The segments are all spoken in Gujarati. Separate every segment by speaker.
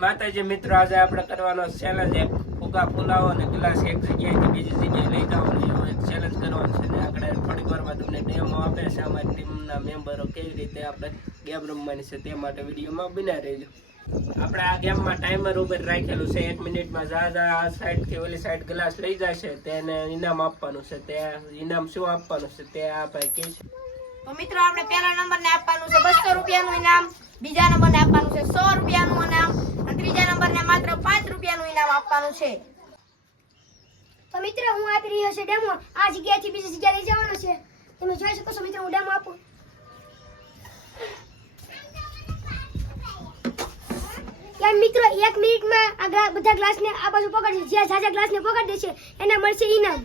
Speaker 1: માતાજી મિત્રો, આજે આપણે કરવાનો ચેલેન્જ એક ફુગા ફુલાવો અને ગ્લાસ એક જગ્યાએથી બીજી જગ્યાએ લઈ જવાનો એવો એક ચેલેન્જ કરવાનો છે. ને આપણે થોડીક વારમાં તમને ડેમો આપે છે. અમારી ટીમના મેમ્બરો કેવી રીતે આપણે ગેમ રમવાની છે તે માટે વિડીયોમાં બના રહેજો. આપણે આ ગેમમાં ટાઈમર ઉપર રાખેલું છે. એક મિનિટમાં જા જા આ સાઈડથી ઓલી સાઈડ ગ્લાસ લઈ જાય છે તેને ઇનામ આપવાનું છે. તે ઇનામ શું આપવાનું છે તે આ ભાઈ કહે છે.
Speaker 2: મિત્રો, આપણે પહેલા નંબરને આપવાનું છે બસો રૂપિયાનું ઇનામ. બીજા નંબરને આપવાનું છે સો રૂપિયાનું ઇનામ. અને નંબરને માત્ર પાંચ રૂપિયાનું ઇનામ આપવાનું છે.
Speaker 3: તો મિત્ર હું આપી રહ્યો છે ડેમો. આ જગ્યાએથી બીજી જગ્યાએ લઈ જવાનો છે. તમે જોઈ શકો છો મિત્ર હું ડેમો આપું. યાર મિત્રો એક મિનિટમાં આ બધા ગ્લાસને આ બાજુ પકડશે જ્યાં સાજા ગ્લાસને પકડી દેશે એને મળશે ઇનામ.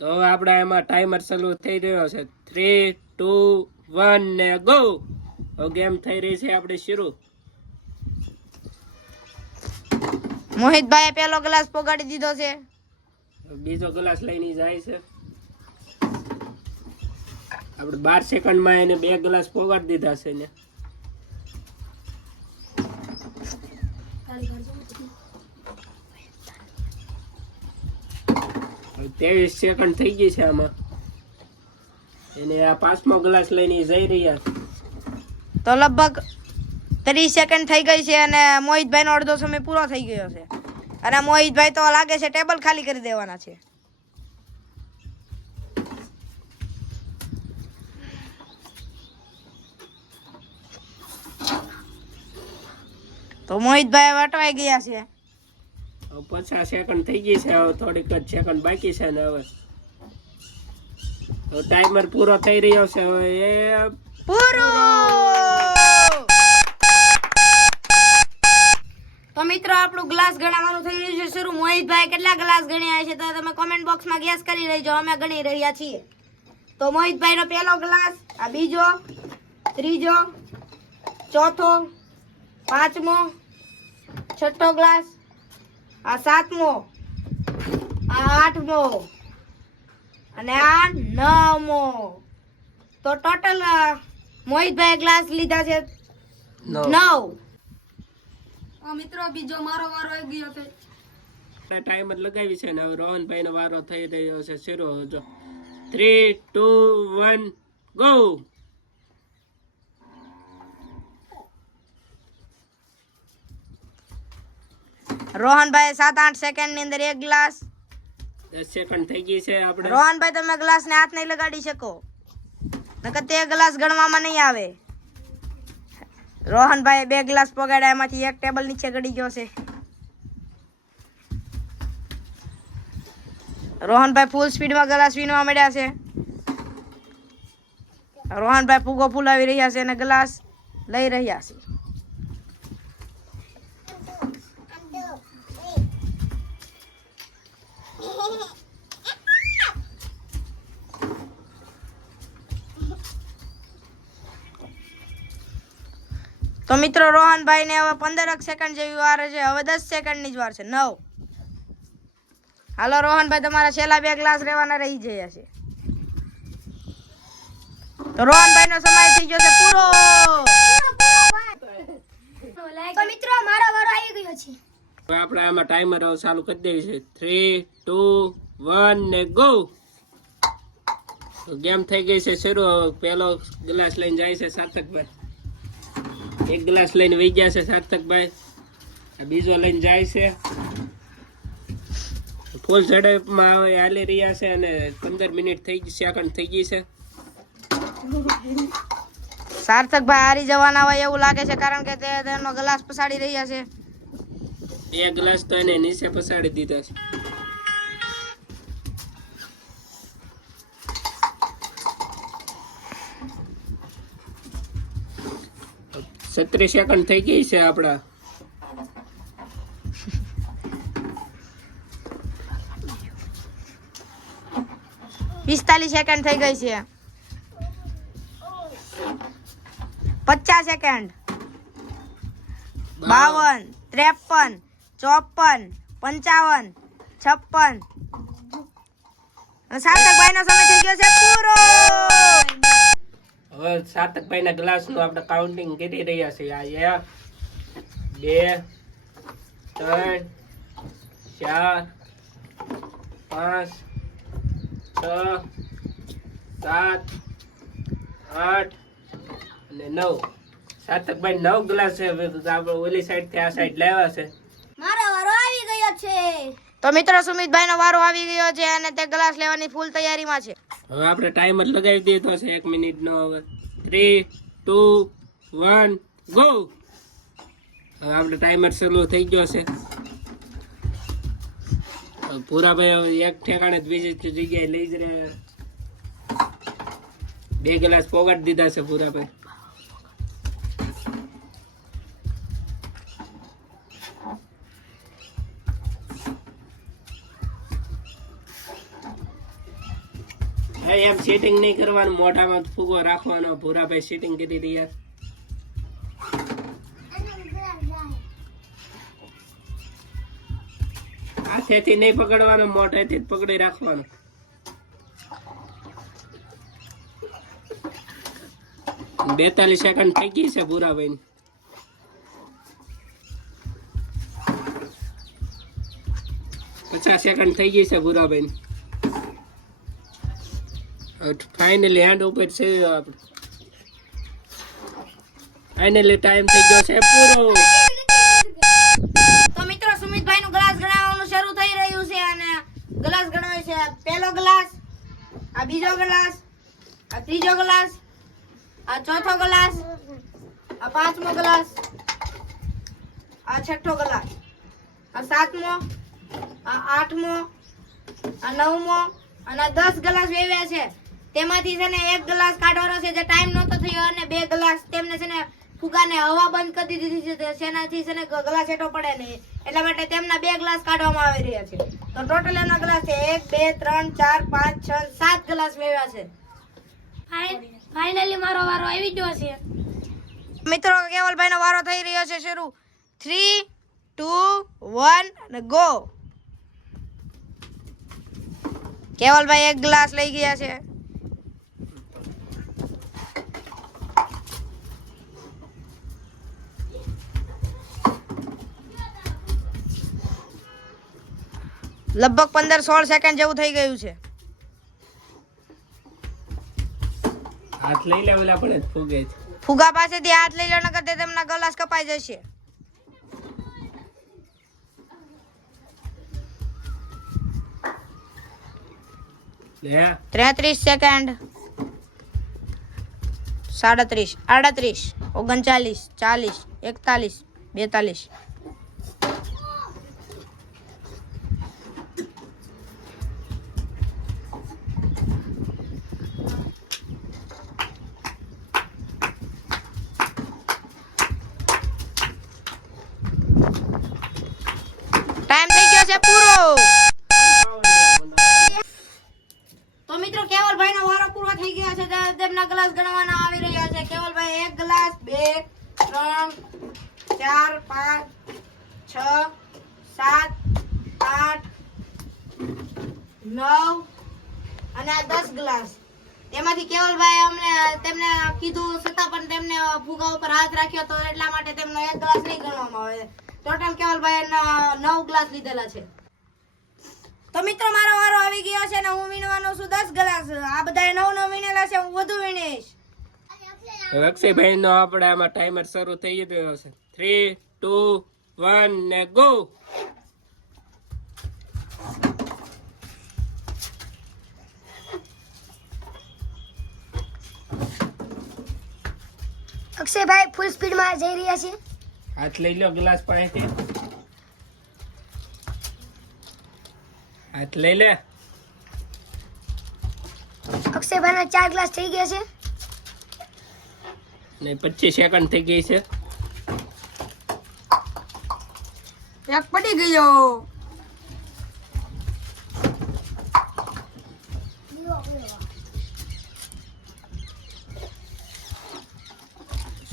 Speaker 1: તો આપણા એમાં ટાઈમર ચાલુ થઈ રહ્યો છે. થ્રી ટુ વન ને ગો ગેમ થઈ રહી છે આપણે શરૂ.
Speaker 2: મોહિતભાઈએ પહેલો ગ્લાસ પોગાડી દીધો છે.
Speaker 1: બીજો ગ્લાસ લઈને જાય છે. આપણે બાર સેકન્ડમાં એને બે ગ્લાસ પોગાડી દીધા છે ને. ત્રેવીસ સેકન્ડ થઈ ગઈ છે આમાં. એને આ પાંચમો ગ્લાસ લઈને જઈ રહ્યા છે.
Speaker 2: તો લગભગ ત્રીસ સેકન્ડ થઈ ગઈ છે અને મોહિતભાઈનો અડધો સમય પૂરો થઈ ગયો છે. અને મોહિતભાઈ તો લાગે છે ટેબલ ખાલી કરી દેવાના છે. તો મોહિતભાઈ હવે અટવાઈ ગયા છે.
Speaker 1: પચાસ સેકન્ડ થઈ ગઈ છે હવે થોડીક જ સેકન્ડ બાકી છે ને હવે. હવે ટાઈમર પૂરો થઈ રહ્યો છે હવે એ
Speaker 2: પૂરું તો મિત્રો આપણું ગ્લાસ ગણાવવાનું થઈ રહ્યું છે શરૂ. મોહિતભાઈ કેટલા ગ્લાસ ગણ્યા છે તો તમે કોમેન્ટ બોક્સમાં ગેસ કરી લેજો. અમે ગણી રહ્યા છીએ. તો મોહિતભાઈનો પહેલો ગ્લાસ આ બીજો ત્રીજો ચોથો પાંચમો છઠ્ઠો ગ્લાસ આ સાતમો આ આઠમો અને આ નવમો. તો ટોટલ મોહિતભાઈ ગ્લાસ લીધા છે નવ.
Speaker 3: મિત્રો બીજો મારો વારો આવી ગયો છે.
Speaker 1: ટાઈમર લગાવી છે ને. હવે રોહનભાઈ નો વારો થઈ રહ્યો છે. શરૂ જો થ્રી ટુ વન ગો
Speaker 2: રોહનભાઈ સાત આઠ સેકન્ડની અંદર એક ગ્લાસ.
Speaker 1: દસ સેકન્ડ થઈ ગઈ છે આપણે.
Speaker 2: રોહનભાઈ તમે ગ્લાસ ને હાથ નહીં લગાડી શકો. નકર તે ગ્લાસ ગણવામાં નહીં આવે. રોહનભાઈ બે ગ્લાસ પગાડ્યા, એમાંથી એક ટેબલ નીચે ગડી ગયો છે. રોહનભાઈ ફૂલ સ્પીડમાં ગ્લાસ વીણવા મળ્યા છે. રોહનભાઈ ફૂગો ફૂલાવી રહ્યા છે અને ગ્લાસ લઈ રહ્યા છે. તો મિત્રો રોહનભાઈ ને હવે પંદરક સેકન્ડ જેવી વાર છે. હવે દસ સેકન્ડની જ વાર છે. નવ. હાલો રોહનભાઈ તમારા છેલ્લા બે ગ્લાસ રહેવાના રહી ગયા છે. તો રોહનભાઈ નો સમય થઈ ગયો છે. પૂરો!
Speaker 3: તો મિત્રો મારો વારો આવી ગયો છે.
Speaker 1: હવે આપણે આમાં ટાઈમર ચાલુ કરી દેવી છે. થ્રી ટુ વન ને ગો ગેમ થઈ ગઈ છે શરૂ. પહેલો પેલો ગ્લાસ લઈને જાય છે સાર્થકભાઈ. એક ગ્લાસ લઈને વહી ગયા છે સાર્થકભાઈ. આ બીજો લઈને જાય છે. ફૂલ ઝડપમાં હવે હાલી રહ્યા છે અને પંદર મિનિટ થઈ ગઈ સેકન્ડ થઈ ગઈ છે.
Speaker 2: સાર્થકભાઈ હારી જવાના હોય એવું લાગે છે કારણ કે તે તેનો ગ્લાસ પસાડી રહ્યા છે.
Speaker 1: બે ગ્લાસ તો એને નીચે પસાડી દીધા છે. સત્રીસ સેકન્ડ થઈ ગઈ છે આપડા.
Speaker 2: પિસ્તાલીસ સેકન્ડ થઈ ગઈ છે. પચાસ સેકન્ડ. બાવન, ત્રેપન, ચોપન, પંચાવન, છપ્પન. સાર્થકભાઈ નો સમય થઈ ગયો છે પૂરો.
Speaker 1: હવે સાતકભાઈ ના ગ્લાસનું આપણે કાઉન્ટિંગ કરી રહ્યા છીએ. આ એક બે ત્રણ ચાર પાંચ છ સાત આઠ અને નવ. સાતકભાઈ નવ ગ્લાસ છે. હવે આપણે ઓલી સાઈડથી આ સાઈડ લાવ્યા છે.
Speaker 3: મારો વારો આવી ગયો છે.
Speaker 2: તો મિત્રો સુમિતભાઈ નો વારો આવી ગયો છે અને તે ગ્લાસ લેવાની ફૂલ તૈયારીમાં છે.
Speaker 1: હવે આપણે ટાઈમર લગાવી દીધો છે, એક મિનિટનો હવે. થ્રી ટુ વન ગો હવે આપણે ટાઈમર શરૂ થઈ ગયો છે. પૂરાભાઈ એક ઠેકાણે બીજી જગ્યાએ લઈ જ રહ્યા બે ગ્લાસ પોગાડી દીધા છે પૂરાભાઈ. હા એમ સેટિંગ નહીં કરવાનું, મોઢામાં ફૂગો રાખવાનો. ભૂરાભાઈ સેટિંગ કરી રહ્યા. હાથેથી નહીં પકડવાનો, મોઢેથી જ પકડી રાખવાનો. બેતાલીસ સેકન્ડ થઈ ગઈ છે ભૂરાભાઈ પચાસ સેકન્ડ થઈ ગઈ છે ભૂરાભાઈ ફાઇનલી હેન્ડ ઉપર છે આપણે. ફાઇનલી ટાઈમ થઈ ગયો છે પૂરો.
Speaker 2: તો મિત્રો સુમિતભાઈ નું ગ્લાસ ગણાવવાનું શરૂ થઈ રહ્યું છે અને ગ્લાસ ગણાવે છે પહેલો ગ્લાસ, આ બીજો ગ્લાસ, આ ત્રીજો ગ્લાસ, આ ચોથો ગ્લાસ, આ પાંચમો ગ્લાસ, આ છઠ્ઠો ગ્લાસ, આ સાતમો, આ આઠમો, આ નવમો અને દસ ગ્લાસ વેવ્યા છે. તેમાંથી છે ને એક ગ્લાસ કાઢવાનો છે જે ટાઈમ નહોતો થયો અને બે ગ્લાસ તેમને છે ને ફુગાને હવા બંધ કરી દીધી છે તેનાથી છે ને ગ્લાસ એટો પડે નહીં એટલા માટે તેમના બે ગ્લાસ કાઢવામાં આવી રહ્યા છે. તો ટોટલ એમના ગ્લાસ છે એક બે ત્રણ ચાર પાંચ છ સાત ગ્લાસ મેળવ્યા છે.
Speaker 3: ફાઇનલી મારો વારો આવી ગયો છે.
Speaker 2: મિત્રો કેવલભાઈ નો વારો થઈ રહ્યો છે શરૂ. થ્રી ટુ વન અને ગો કેવલભાઈ એક ગ્લાસ લઈ ગયા છે. લગભગ પંદર સોળ સેકન્ડ જેવું થઈ ગયું છે.
Speaker 1: હાથ લઈ લેવલા પડે ફૂગે
Speaker 2: ફુગા પાસેથી હાથ લઈ લો નકર તે તેમના ગલાસ કપાઈ જશે. ત્રેત્રીસ સેકન્ડ સાડત્રીસ આડત્રીસ ઓગણચાલીસ ચાલીસ એકતાલીસ બેતાલીસ ટાઈમ થઈ ગયો છે પૂરો. તો મિત્રો કેવલભાઈ નો વારો પૂરો થઈ ગયા છે. તેમના ગ્લાસ ગણવાના આવી રહ્યા છે. કેવલભાઈ, એક ગ્લાસ, બે, ત્રણ, ચાર, પાંચ, છ, સાત, આઠ, નવ અને દસ ગ્લાસ. તેમાંથી કેવલભાઈ અમને તેમને કીધું છતાં પણ તેમને ફુગા ઉપર હાથ રાખ્યો તો એટલા માટે તેમનો એક ગ્લાસ નહીં ગણવામાં આવે. ટોટલ કેવલભાઈ નવ ગ્લાસ લીધેલા છે. તો મિત્રો મારો વારો આવી ગયો છે ને હું વીણવાનો છું દસ ગ્લાસ. આ બધા નવ નવ વીણેલા છે હું વધુ વીણીશ.
Speaker 1: રક્ષીભાઈ અક્ષયભાઈ નો આપણે આમાં ટાઈમર શરૂ થઈ ગયો છે. થ્રી ટુ વન ને ગો
Speaker 3: અક્ષયભાઈ ફૂલ સ્પીડમાં જઈ રહ્યા છે.
Speaker 1: હાથ લઈ લો ગ્લાસ પાસેથી હાથ લઈ લે.
Speaker 3: અક્ષયભાઈના ચાર ગ્લાસ થઈ ગયા છે.
Speaker 1: ને પચીસ સેકન્ડ થઈ ગઈ છે.
Speaker 2: એક પડી ગયો.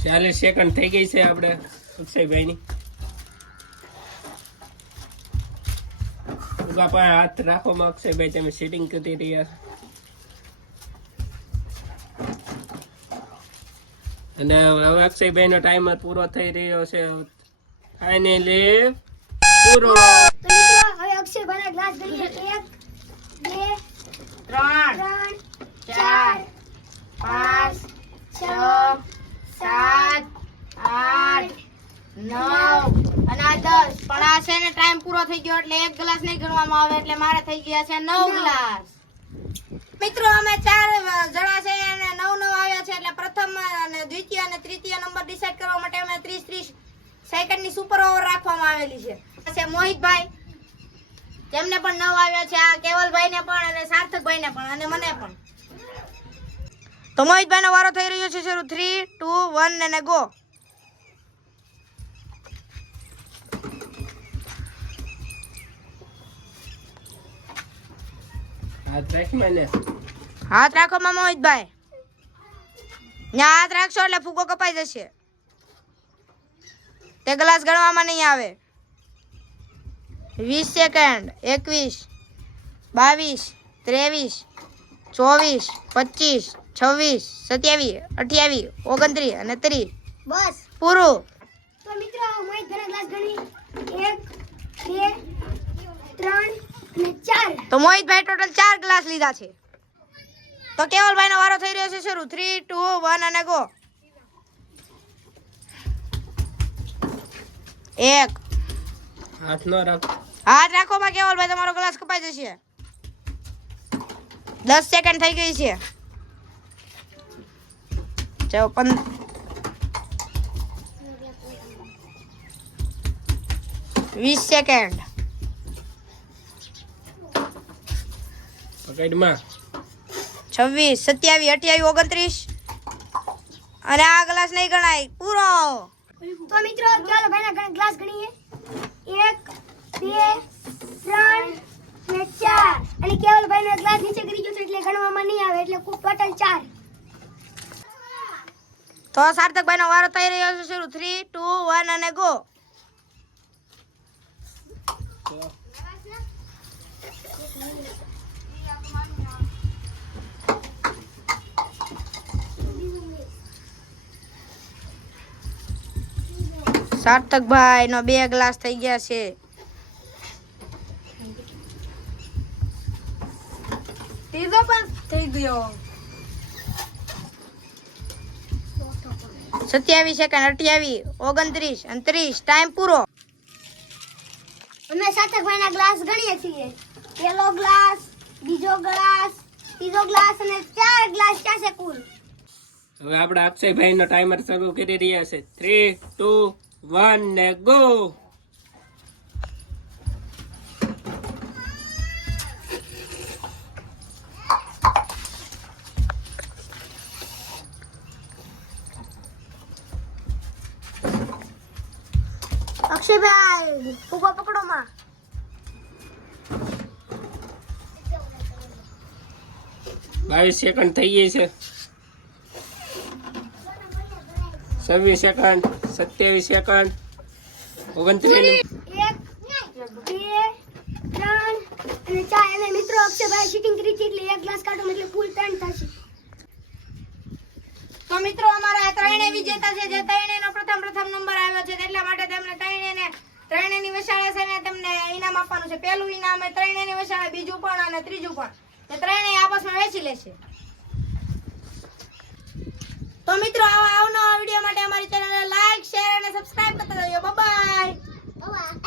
Speaker 1: ચાલીસ સેકન્ડ થઈ ગઈ છે આપણે. અક્ષયભાઈની ઉગા પાસે હાથ રાખવામાં અક્ષયભાઈ તમે સેટિંગ કરી રહ્યા છો અને હવે અક્ષયભાઈનો ટાઈમ પૂરો થઈ રહ્યો છે. ફાઇનલી પૂરો.
Speaker 3: તો હવે અક્ષયભાઈના ગ્લાસ ગણીએ એક બે
Speaker 2: ત્રણ
Speaker 3: ત્રણ
Speaker 2: ચાર પાંચ છ સાત આઠ નવ અને આ દસ પણ આ છે ને ટાઈમ પૂરો થઈ ગયો એટલે એક ગ્લાસ નહીં ગણવામાં આવે એટલે મારે થઈ ગયા છે નવ ગ્લાસ મિત્રો અમે ચાર જણા છે અને નવ નવ આવ્યા છે એટલે પ્રથમ અને દ્વિતીય અને તૃતીય નંબર ડિસાઈડ કરવા માટે અમે ત્રીસ ત્રીસ સેકન્ડની સુપર ઓવર રાખવામાં આવેલી છે. આ છે મોહિતભાઈ. તેમને પણ નવ આવ્યા છે આ કેવલભાઈ ને પણ અને સાર્થકભાઈ ને પણ અને મને પણ. તો મોહિતભાઈ નો વારો થઈ રહ્યો છે શરૂ. થ્રી ટુ વન અને ગો
Speaker 1: હાથ રાખ
Speaker 2: રાખો માં મોહિતભાઈ. ત્યાં હાથ રાખશો એટલે ફૂકો કપાઈ જશે. તે ગ્લાસ ગણવામાં નહીં આવે. વીસ સેકન્ડ એકવીસ બાવીસ ત્રેવીસ ચોવીસ પચીસ છવ્વીસ સત્યાવીસ અઠ્યાવીસ ઓગણત્રીસ અને ત્રીસ.
Speaker 3: બસ.
Speaker 2: પૂરું.
Speaker 3: તો મિત્રો ગ્લાસ ગણી. એક બે ત્રણ
Speaker 2: તો મોહિતભાઈ ટોટલ ચાર ગ્લાસ લીધા છે. તો કેવલભાઈ નો વારો થઈ રહ્યો છે શરૂ. થ્રી ટુ વન અને ગો એક.
Speaker 1: હાથ ન રાખ.
Speaker 2: હાથ રાખો માં કેવલભાઈ તમારો ગ્લાસ કપાઈ જશે. દસ સેકન્ડ થઈ ગઈ છે. ચાલો પંદ વીસ સેકન્ડ
Speaker 1: પકડમાં.
Speaker 2: છવ્વીસ સત્યાવીસ અઠ્યાવીસ ઓગણત્રીસ. અને આ ગ્લાસ નહીં ગણાય. પૂરો.
Speaker 3: તો મિત્રો ચાલો ભાઈના ગ્લાસ ગણીએ. એક બે ત્રણ અને ચાર. અને કેવલભાઈનો ગ્લાસ નીચે ગરી ગયો છે એટલે ગણવામાં નહીં આવે એટલે કુલ ટોટલ ચાર.
Speaker 2: તો સાર્થકભાઈ નો વારો થઈ રહ્યો છે શરૂ. થ્રી ટુ વન અને ગો સાર્થકભાઈ નો બે ગ્લાસ થઈ ગયા છે. ત્રીજો પણ થઈ ગયો. સત્યાવીસ સેકન્ડ અઠ્યાવીસ ઓગણત્રીસ અને ત્રીસ ટાઈમ પૂરો.
Speaker 3: અમે સાતકભાઈના ગ્લાસ ગણીએ છીએ. પહેલો ગ્લાસ બીજો ગ્લાસ ત્રીજો ગ્લાસ અને ચાર ગ્લાસ ક્યાં છે કુલ?
Speaker 1: હવે આપણે અક્ષયભાઈ નો ટાઈમર શરૂ કરી રહ્યા છે. થ્રી ટુ વન ને ગો
Speaker 3: અક્ષયભાઈ ફૂગો પકડો માં
Speaker 1: બાવીસ સેકન્ડ થઈ ગઈ છે. છવ્વીસ સેકન્ડ સત્યાવીસ સેકન્ડ ઓગણત્રીસ
Speaker 3: ત્રણ ત્રણ
Speaker 2: તો મિત્રો, અમારા ત્રણેય વિજેતા છે, જે ત્રણેયનો પ્રથમ પ્રથમ નંબર આવ્યો છે એટલા માટે તેમને ત્રણેયને ત્રણેયની વસાળે છે ને તમને ઇનામ આપવાનું છે. પહેલું ઇનામ એ ત્રણેયની વસાળે બીજું પણ અને ત્રીજું પણ. ત્રણેય આપસમાં વેચી લેશે. તો મિત્રો, આવા આવનારા વીડિયો માટે અમારી ચેનલને લાઈક શેર અને સબસ્ક્રાઇબ કરતા રહેજો. Bye bye